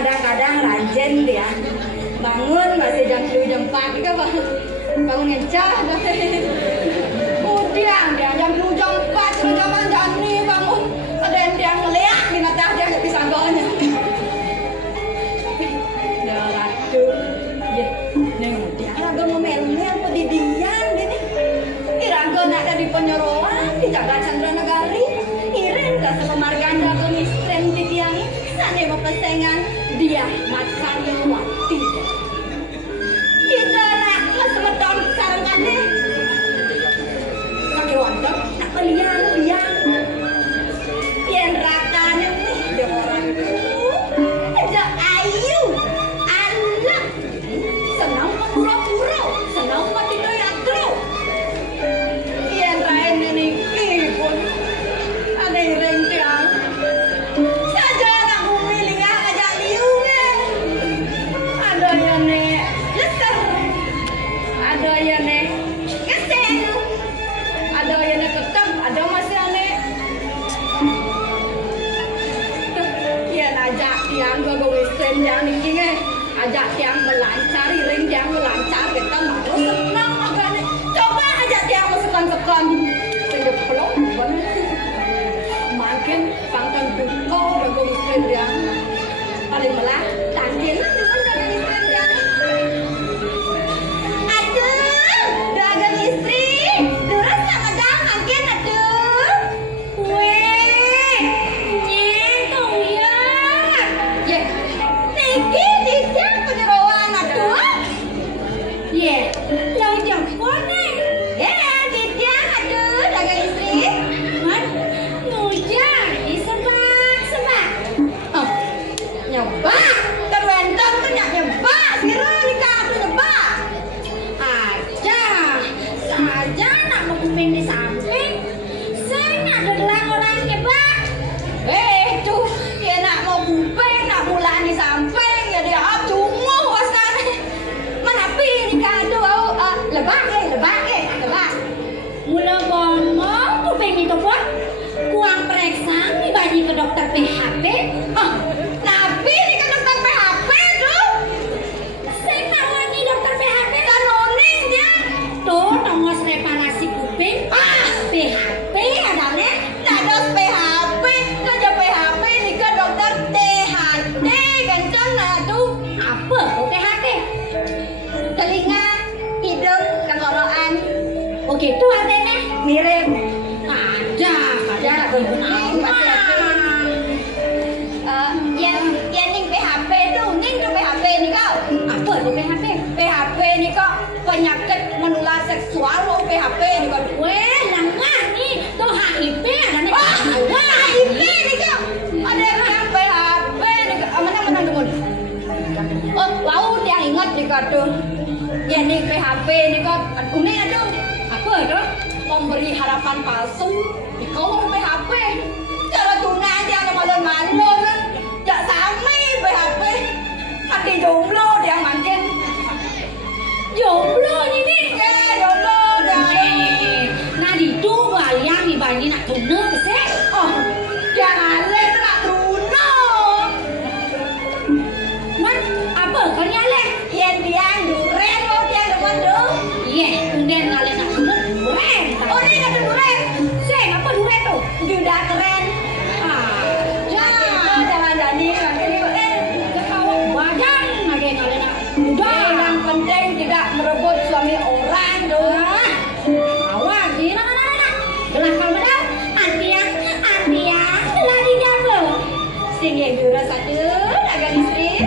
Kadang-kadang rajin dia bangun masih jam 7 jam 4 ke bangun ngencah kemudian dia jam 7 jam 4 zaman jani bangun ada yang dia ngeliat binatang dia nggak bisa gonya dia ratu ya neng dia raga ngomel-ngomel pedidian gini iraga nak ada di penyoroan dijaga Chandra Nagari irin ke selemar ganda ke mistren di tiang sana mau pesengan dia makan mati kita nak semedon sekarang kan deh pakai wandok tak lian yang rakanya nih dia orang ada ayu anak senang pura-pura senang mati doyatro yang lain ini pun ada yang tiang saja nak memilih ajak liu ada yang nih leser ada yang nih kesen ada yang nih ketep ada masih aneh ya ajak tiang ke western yang nih ajak tiang melancar ring tiang melancar kita mau senang agaknya coba ajak tiang sekan-sekan sehingga pelong makin pangkal duko dan ke western yang paling melah tangkil dagang istri terus sama dang makin aduh weh nyentong ya ye niki dijak penyeroan aduh ye yang jam kone dijak aduh dagang istri man ngujak di sebak oh nyoba terwentong tuh nyoba sira nikah tuh nyoba aja saja nak menguping di samping saya nak delang orang nyoba tuh ya nak mau kuping nak mulan di samping ya dia cuma wasane mana pi nikah tuh lebak. Mula ngomong kuping itu pun kurang periksa nih bagi ke dokter PHP. Oh, tapi ini ke dokter PHP tuh. Saya kawan nih dokter PHP. Kan oning dia. Tuh, tongos reparasi kuping. PHP adanya. Dados PHP. Kerja PHP nih ke dokter THT. Kencang lah tuh. Apa tuh THT? Telinga, hidung, tenggorokan. Oh gitu artinya? Mirip. Ada ibu yang ning PHP tuh, ning tuh PHP nih kau. Apa tuh PHP? PHP nih kok penyakit menular seksual loh PHP nih kau. Weh, lengah nih, tuh HIV ada nih. HIV nih kau. Ada yang PHP nih kau. Mana temen? Oh, wow, dia ingat nih kau tuh. Ya nih PHP nih kau. Ini aduh. Apa tuh? Memberi harapan palsu. Kau PHP. Cara tunai dia malu-malu kan. Jak sami PHP. Hati jomblo dia makin. Jomblo ini. Ya, jomblo dah. Nah itu bayang nih bagi nak tunai sih. Oh, jangan le nak tunai. Man, apa kau nyale? Yang dia duren mau dia depan tu. Iya, kemudian ngale nak tunai duren. Oh, ini ada duren. Seng, apa duren tu? Dia keren. Jangan jadi kekawak badan lagi ngale nak. Udah, yang penting tidak merebut suami orang tu. Awak di nah. Gelas kau benar? Antia, lagi apa? Sing yang dura satu, agak istri.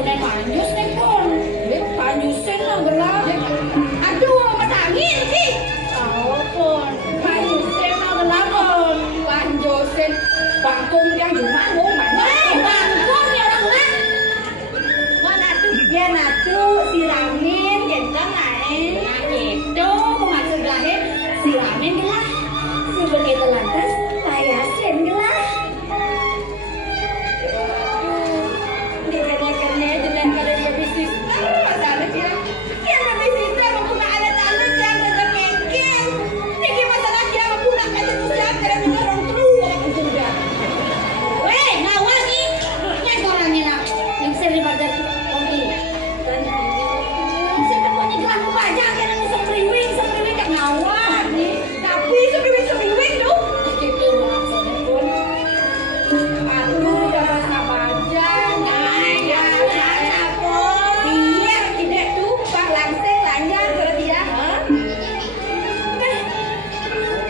nek manjus nek pon. Panjusin lah gelap. Aduh, matangin ki. Oh pon. Panjusin lah gelap pon. Panjusin bangkong yang cuma ngomong. Bangkong ya orang gelap. Mana tuh? Ya natu siramin gendang naik. Nah itu maksud lahir siramin gelap. Begitu lantas payasin gelah. Dikene-kene dengan kada baby sister, ada dia. Dia baby sister mempunyai alat-alat yang ada kengkeng. Niki masalah dia mempunyai alat usaha karena kita orang tua aku sudah. Weh, ngawas nih. Nya orang ini nak. Yang sering bajar kopi. Siapa punya gelang pajak yang ngusung priwing tak ngawas nih. Tapi sepriwing dong. Gitu maksudnya pun. Aduh, dapat kabajang, naik jalan apa? Dia tidak tumpah langsung lanjut kalau dia.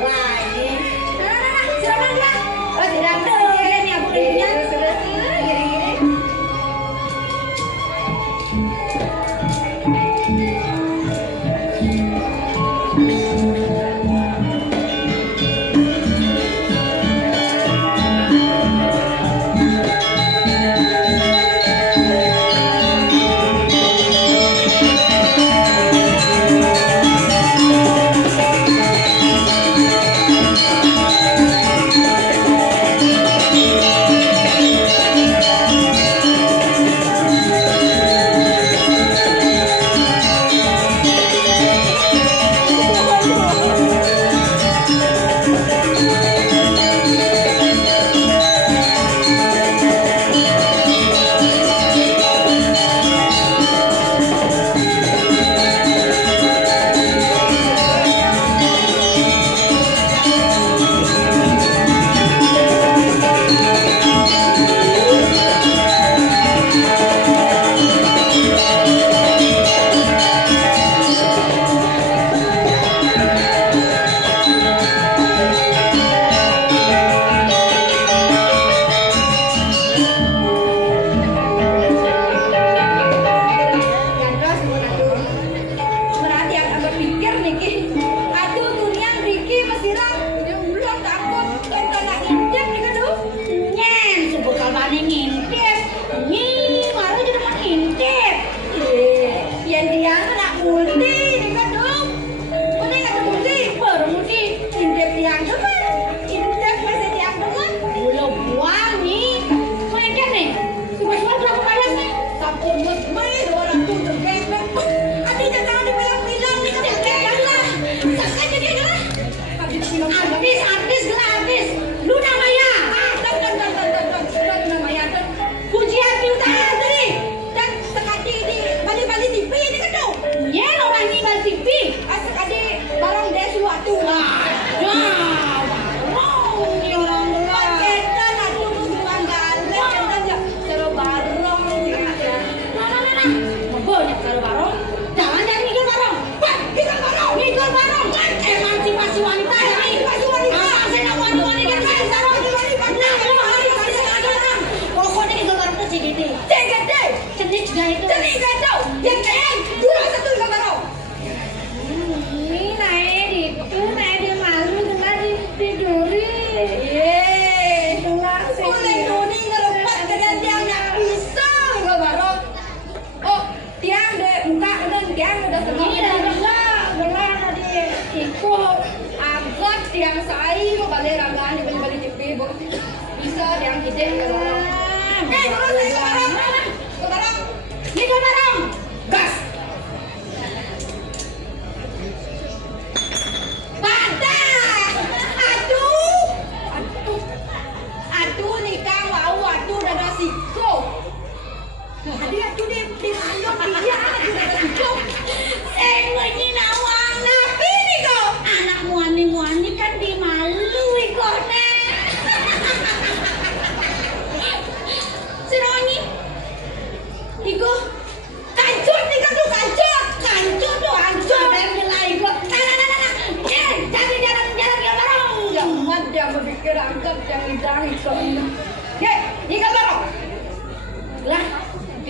Wah ini, silakan lah. Oh tidak tuh, ini aku punya. Gini-gini. Artis lah artis. Lu namanya. Pujian kita tadi. Dan sekali di bali-bali TV ini kan dong. Ya orang ini bal TV. Sekali barang dia suatu. Ya, barong ni orang gelap. Kita nak tunggu bulan galak dan ya terus barang dia. Mana. Boleh kalau barong. Jangan jadi mikir barong. Kita barang. Mikir barong kan emansipasi wanita ya. Saya nak wanita kan barong di wanita. Nah, hari sekarang. Pokoknya itu barong tu CGT. CGT. Cenik juga itu. Cenik kacau. Yang keren. Dua satu juga barang. Ini naik itu naik dia malu kena diduri. Boleh nuni ngerepat kalian tiang nak pisau juga barang. Oh, tiang deh muka dan tiang udah Ini semua. dah belah tadi ikut. Agak tiang saya mau balik ragaan di balik TV bu. Bisa tiang kita kalau. Terus saya ke barang. Ke barang. Ini ke barong. Gas.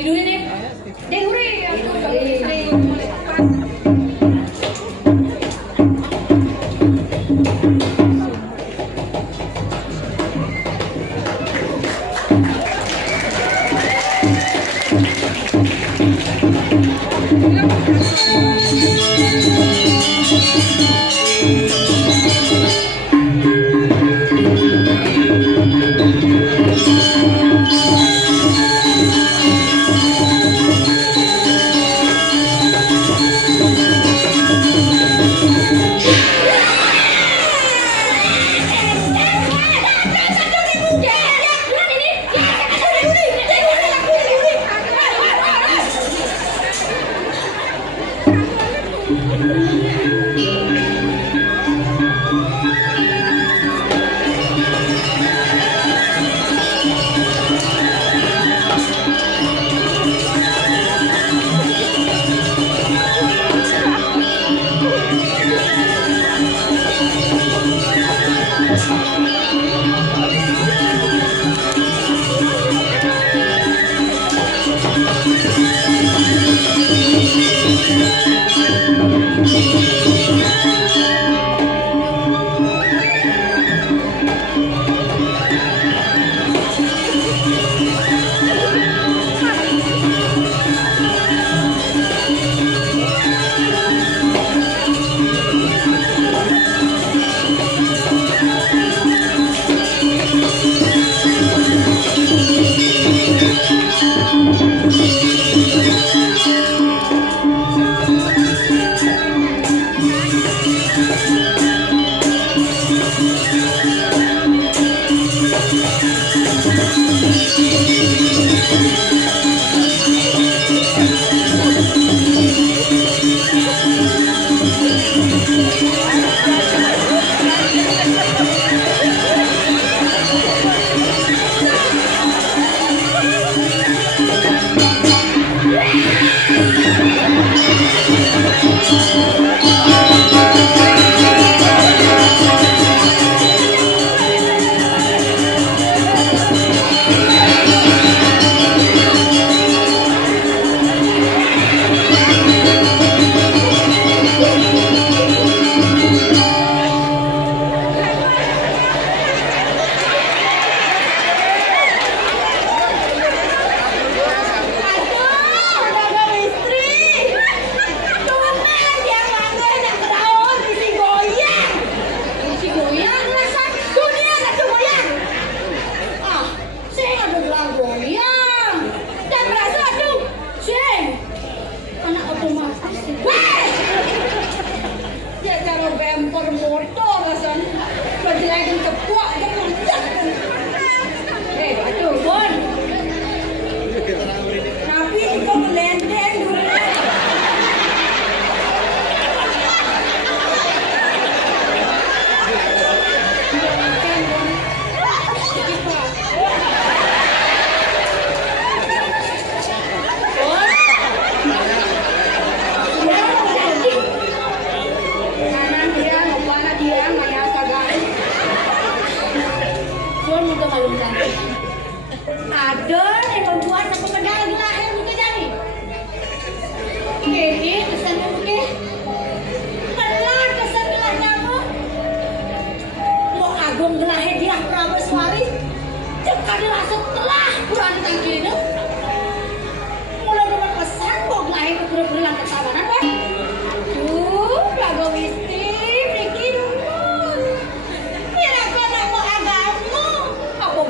Tidurin nih. Tidurin. Aku sebagai istri.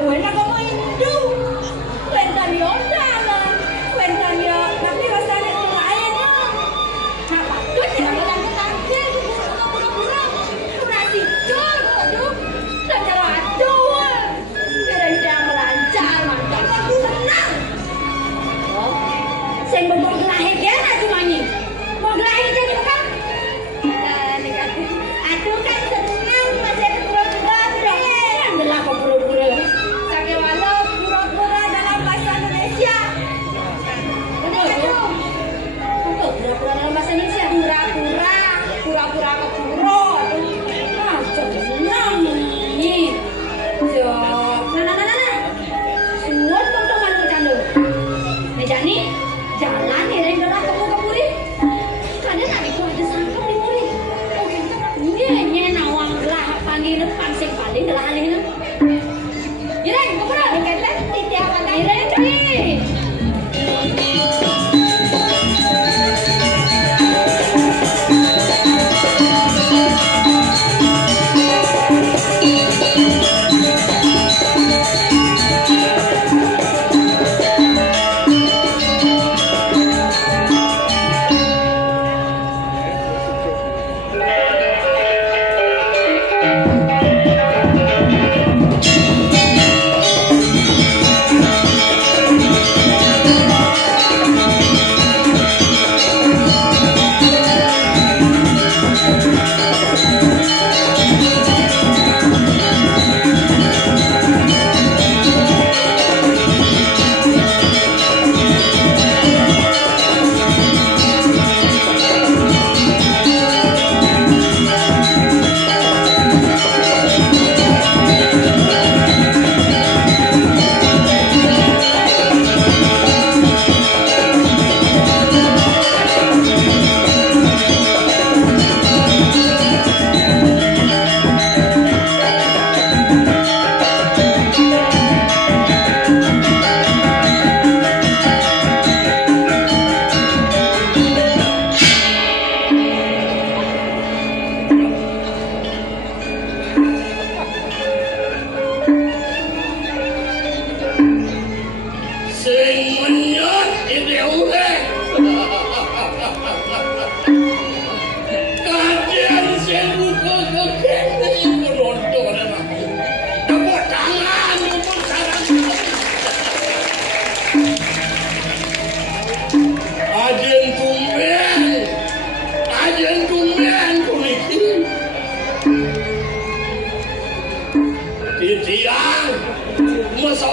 Buena como hindú. Lentani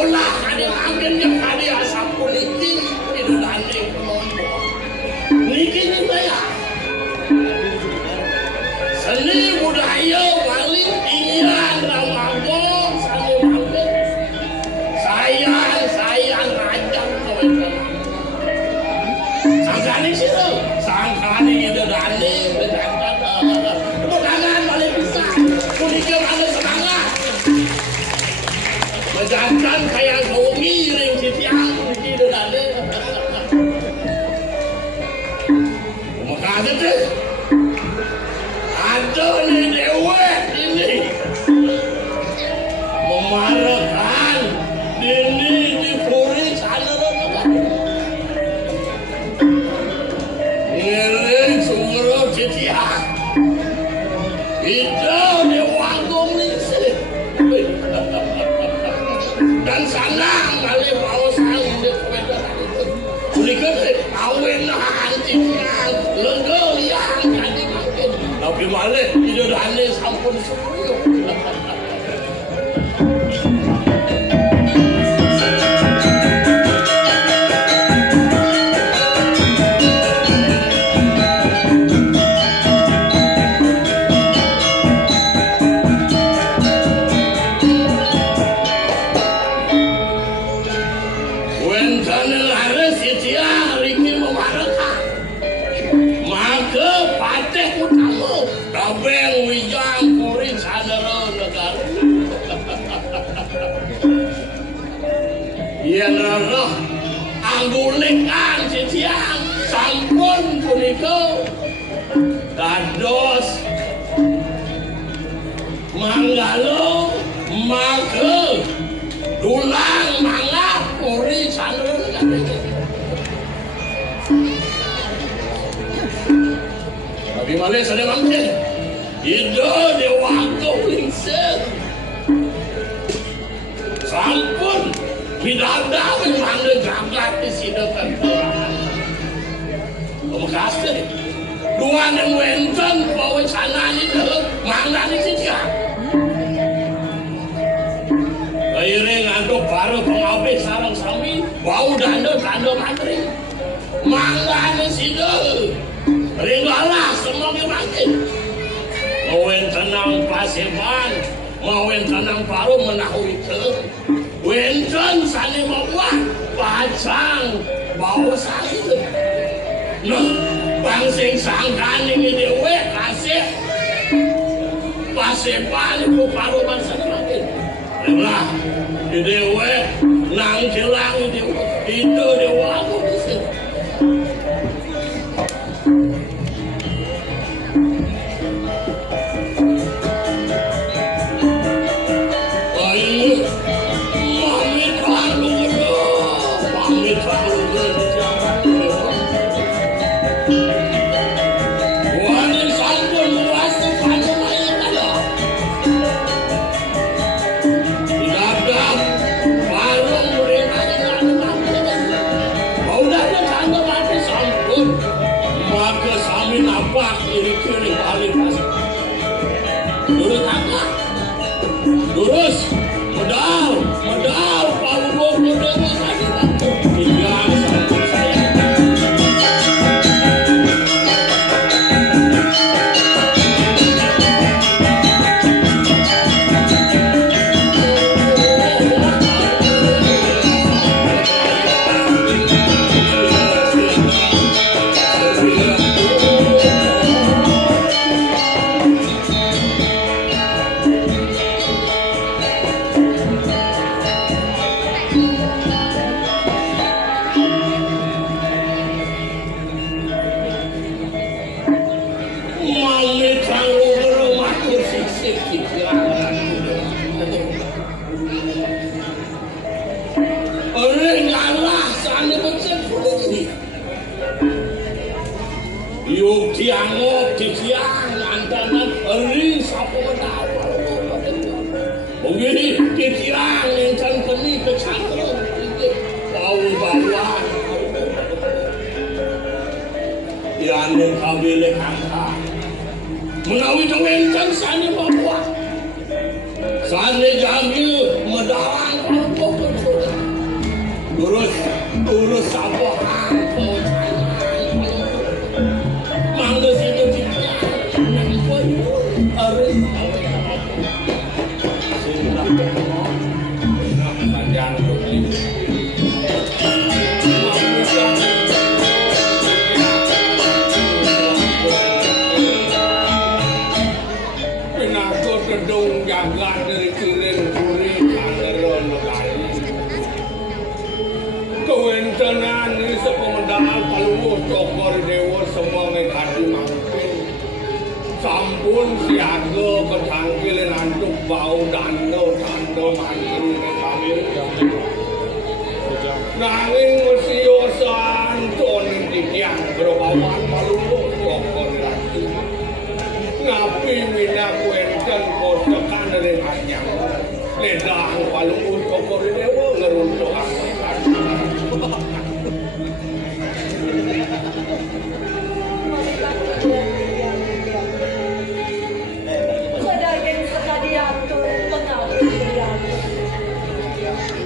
sekolah kade anggennya kade asam politik itu dane niki ya seni budaya paling iya Ramadan sani manggen sayang rajang kawan sangkani situ sangkani itu dane bedakan paling bisa kuniknya ada semangat jangan kayak kau miring setiap itu dane makanya deh ada nih dewek ini memarahkan ini di puri sana ngiring sumber setiap itu dewang komisi dan sana kali mau sang di pedagang itu kulikan awin anjingnya lenggel yang jadi makin tapi malah tidak ada sampun sepuluh anggulikan setiang sampun puniko dados manggalo mage dulang mangap puri sanun tapi malah sada mangke ido dewaku lingser sampun bidada mana jagat di sini kan kasih dua yang wenten bawa sana ni tu mana ni sih kairing anduk baru pengawet sarang sami bau danda mantri mana ni sini ringgalah semua makin mau tenang pasiban mau tenang baru menahu itu wenten sani membuat pacang bau sakit nah bangsing sangkan ini dewe kasih pasiban itu baru bangsa makin lah di dewe nang jelang itu dewa aku bisa lurus modal Pak modal iya sampai saya yuk diangop diciang antanan eri sapu medal begini diciang yang keni kecantren bau bawah yang kabile angka menawi tengenten sani bawa sani jamil medalang kelompok urus apa aku mangga sini tidak harus gedung jagat dari kirin kuri kangeron negari kewentenan ini sepemedal paluh cokor dewa semua ngekati mangkin sampun siaga ketangkilin antuk bau dando mangkin ngekami nanging mesiosan tonin tidiang berobawan paluh cokor lagi ngapi mina kuentan kosakan dari hanyang ledang paling untuk koredewa ngeruntuk angkat Sedagen sekali atur pengawas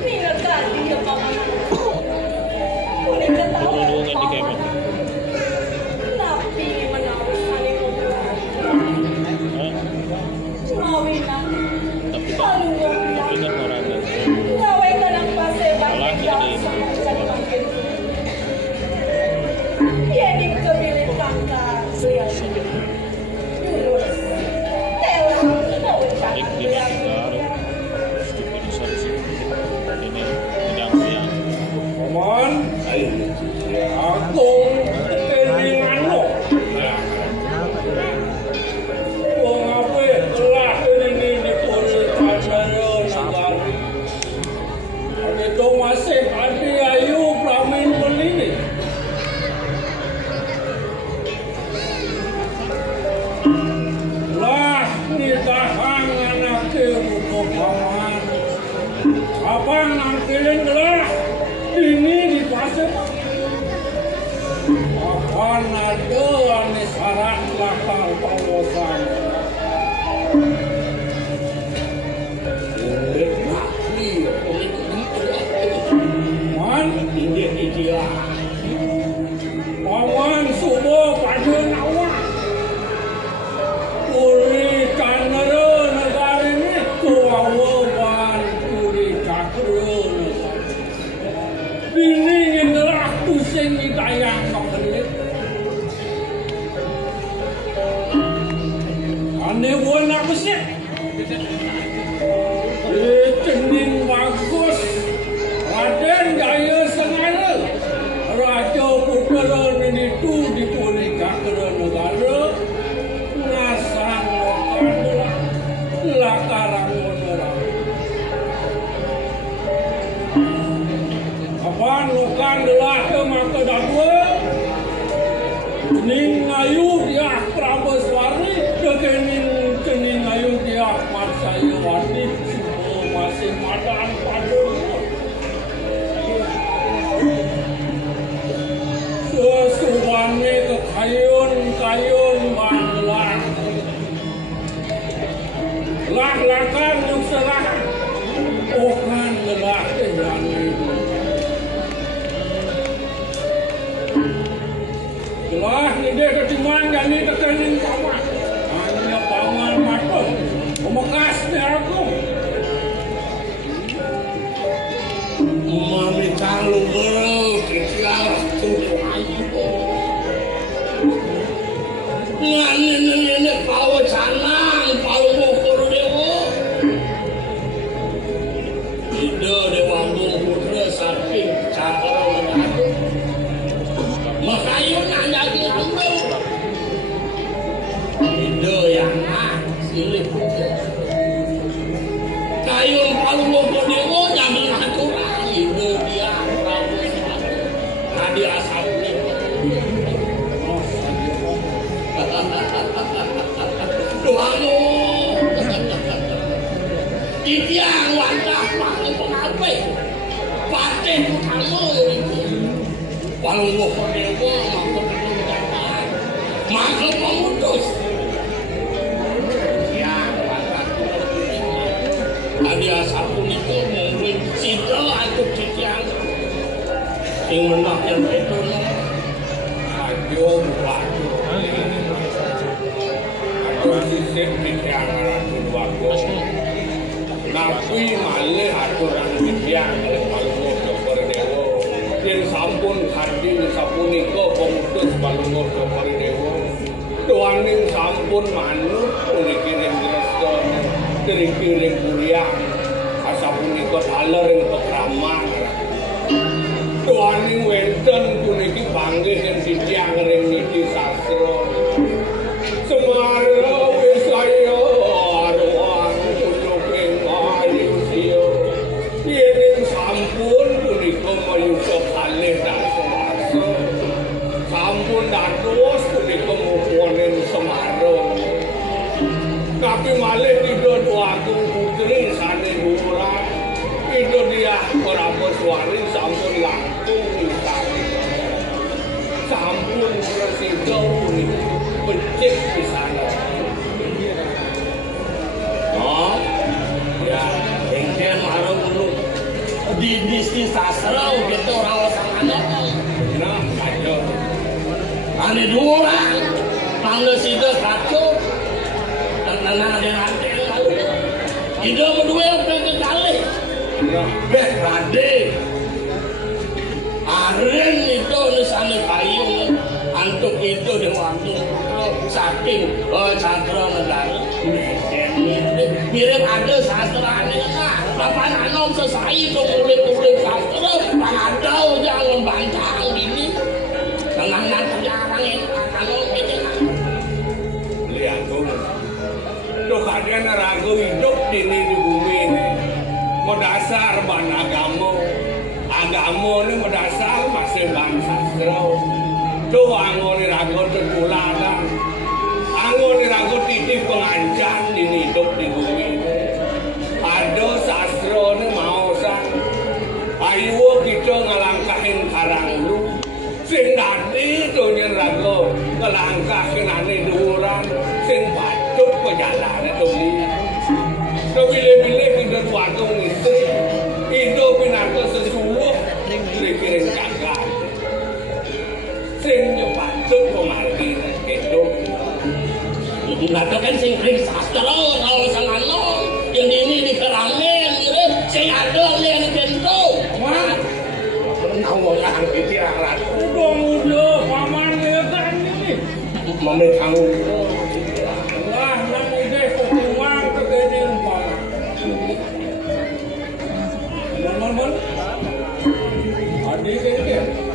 mina tadi ya paman boleh ketawa tapi menawas saling Mawina, paling gawe ka ng pasebang nagdasa sa pangkin. Yening kabilitang ka suya. Yunus, tela, mawin ka ng bilang. Paman, akong kelingan mo. Itu masih Adi Ayu Pramin Pelini. Lah nitahang anak untuk paman. Apa nangkilin lah ini di pasir. Akan ada anisaran lakal pawasan. Dia paman subuh pada nawak puri kanara negara ini tuawaban puri kakra ini adalah pusing ditayang kepelit aneh warna besar cening bagus Raden Jaya Sengara Raja Putera itu dipunika ke negara ngasang adalah lakarang menerang apa nukan adalah maka dadwa ning ayu dia Prabeswari kening ayu dia Marsayawati masih madan pada Subhannya ke kayun banglang lah-lakan yang serah bukan gelah yang itu gelah ni dia ketimbang jadi tekenin paman hanya paman mata memekas dia aku mami kalau berkira Ngan bawa canang, bawa bokor dewa. Ida dewa Agung Putra saking cakra mengaku. Makayun nanya di ambil. Ida yang silih putra. Kayun bawa bokor dewa nyambil aturan. Ida dia Prabu Sewati. Adi asapnya. Doamu Itiang wantah pakai pengapai Patih utama Walau ngokor dewa Maka pengapai Maka pemutus Itiang wantah Adi asapun itu Mungkin cita Untuk itiang sing menang yang itu ayo waduh aduh sisip ditiangan waduh nabi malih aturan ditiangan malungo dokter dewa yang sampun hadi sapunika pemutus malungo dokter dewa tuaning sampun manut dikirim gresta dikirim kuliah asapunika daler ing pekraman tuaning wenten puniki panggih ing sitiang ring niki sastra semara wis saya arwah tulung ayu sia yen sampun punika mayusa kalih dasar sampun dados punika muponen Semarang tapi malih tidak doaku putri sane bulan itu dia korabos waring sampun langkung ditari sampun presido becik di sana oh ya engke marang dulu di disi sastra gitu orang sangat nah ayo ane dua orang panggil sida kacau dan ada nanti itu berdua pergi kali beh rade aren itu nisane payung antuk itu dengan antuk saking sastra negara mirip ada sastra ini bapak nanom sesai kulit sastra ada jangan bantang ini tenang jarang yang nanom ini lihat tuh kalian ragu hidup di bumi ini mendasar ban agama ini mendasar masih ban sastra tuh angoni ragu tertuladan angoni ragu titik pengancan di hidup di bumi ini ada sastra ini mau sang ayo kita ngelangkahin karang lu sing tadi tuh yang ragu ngelangkahin ane duran sing patut perjalanan tapi bila-bila kita tuatung istri itu pinarto sesuluh dikirim jagat sing patut pemarti itu pinarto kan sing ring sastra kalau sanano yang ini di Keramen sing ada yang bento wah nawalan pikiran udah paman ya kan ini momen kamu wah nang ide ketuang kegede umpama mon adik ini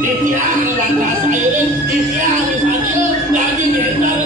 Itiang, lantas airnya, itiang, misalnya, daging, entar,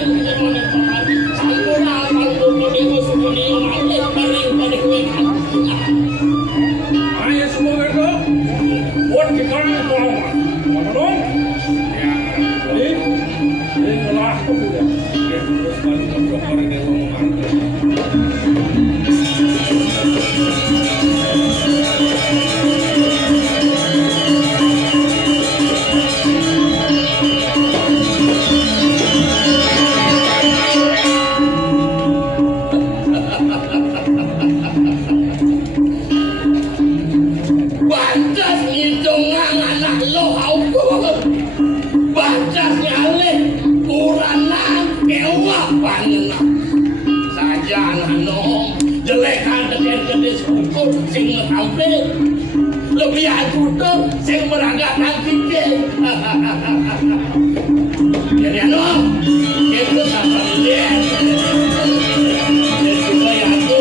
Lebih aku tuh sing meragakan pikir. Jadi kita sampai lihat. Supaya aku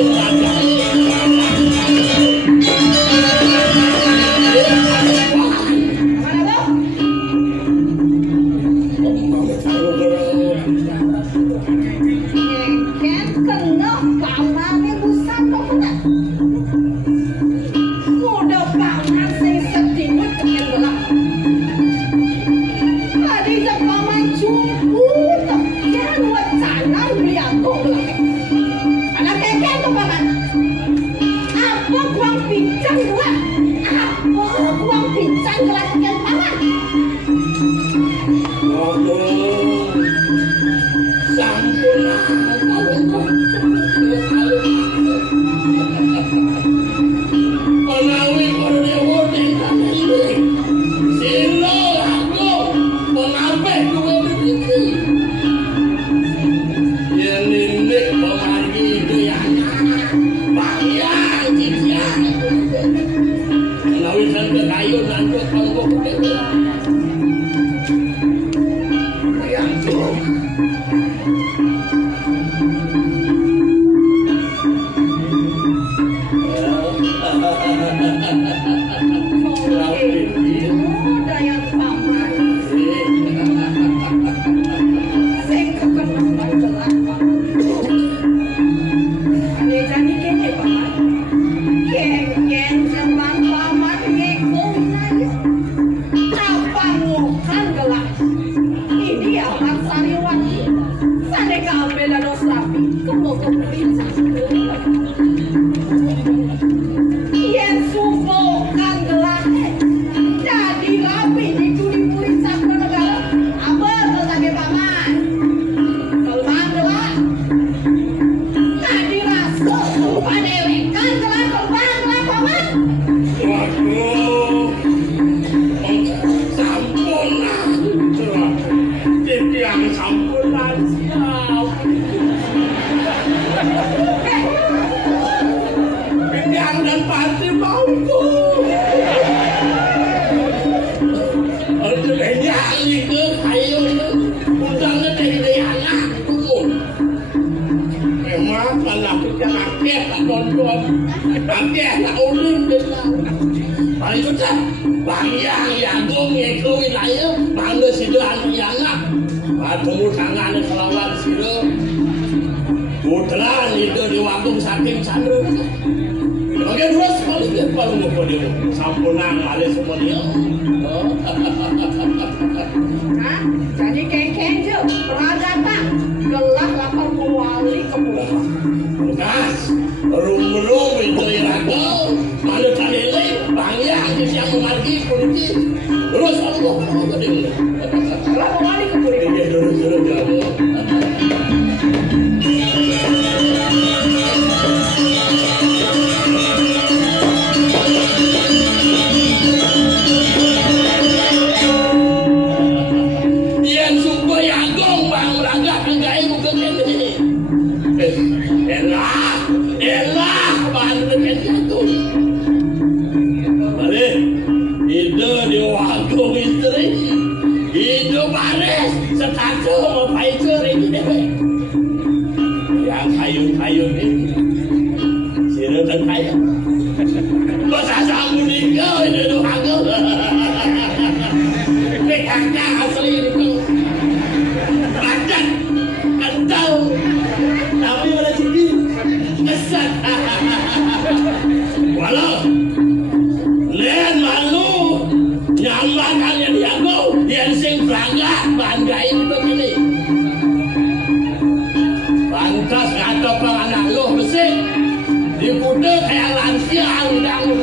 kuda kayak lansia undang